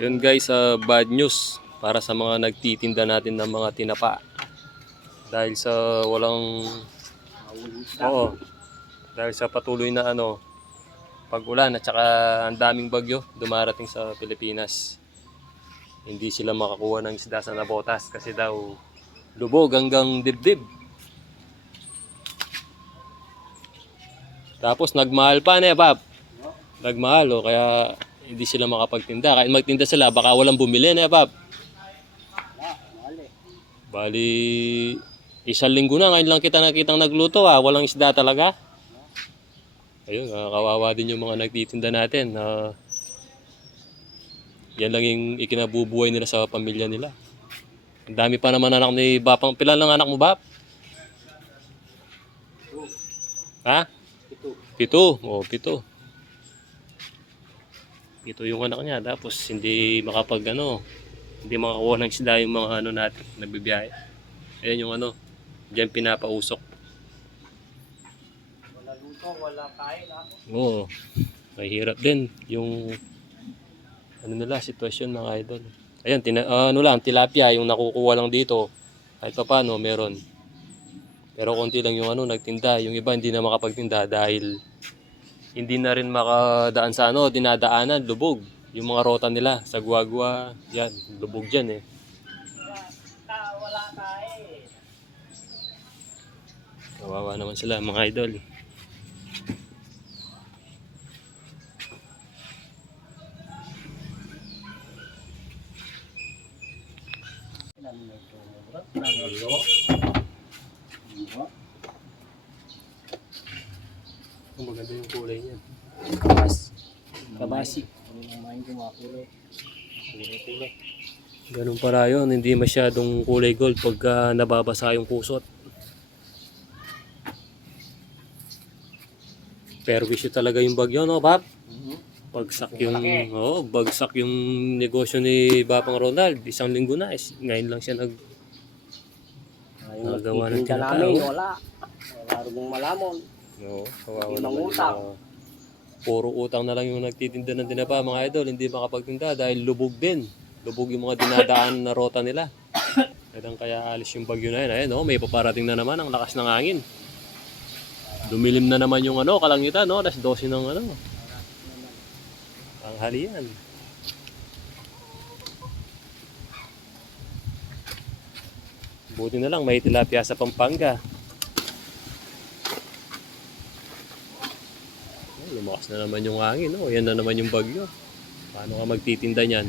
Yun guys, bad news para sa mga nagtitinda natin ng mga tinapa. Dahil sa walang oo, dahil sa patuloy na pag-ulan at saka ang daming bagyo dumarating sa Pilipinas. Hindi sila makakuha ng isda sa Nabotas kasi daw lubog hanggang dibdib. Tapos nagmahal pa na Pap. Nagmahal kaya hindi sila makapagtinda. Kahit magtinda sila baka walang bumili na Pap. Bali, isang linggo na ngayon lang kita nakitang nagluto walang isda talaga. Ayun, kawawa din yung mga nagtitinda natin. Yan lang yung ikinabubuhay nila sa pamilya nila. Ang dami pa naman anak ni Bapang. Pilan lang anak mo, Bap? Ha? Pito. O, pito. Pito yung anak niya. Tapos hindi hindi makakuha ng isda yung mga natin, nagbibiyahe. Ayan yung diyan pinapausok. Wala luto, wala kain ako. Oo. Mahirap din yung nila sitwasyon mga idol. Ayan, tilapia yung nakukuha lang dito. Kahit pa paano meron. Pero konti lang yung nagtinda, yung iba hindi na makapagtinda dahil hindi na rin makadaan sa dinadaanan, lubog. Yung mga rota nila sa Guagua, yan, lubog diyan eh. Wala kain. Kawawa naman sila mga idol. Maganda yung kulay niya. Kabasi. Kumain ko mga kulay. Kulay. Ganun para yun, hindi masyadong kulay gold pagka nababasa yung kusot. Pero wisyo talaga yung bagyo, no, Pap? Bagsak yung negosyo ni Bapang Ronald. Isang linggo na, ngayon lang siya nagawa ng tinapa. Wala rin malamon. Oo, kawawa naman yung puro utang na lang yung nagtitinda ng tinapa mga idol. Hindi makapagtinda dahil lubog din. Lubog yung mga dinadaan na rota nila. Kaya alis yung bagyo na yun. Ayan, may paparating na naman ang lakas ng hangin. Dumilim na naman yung kalangitan, alas 12 ng tanghalian. Buti na lang may tilapia sa Pampanga. Lumakas na naman yung hangin, yan na naman yung bagyo. Paano ka magtitinda niyan?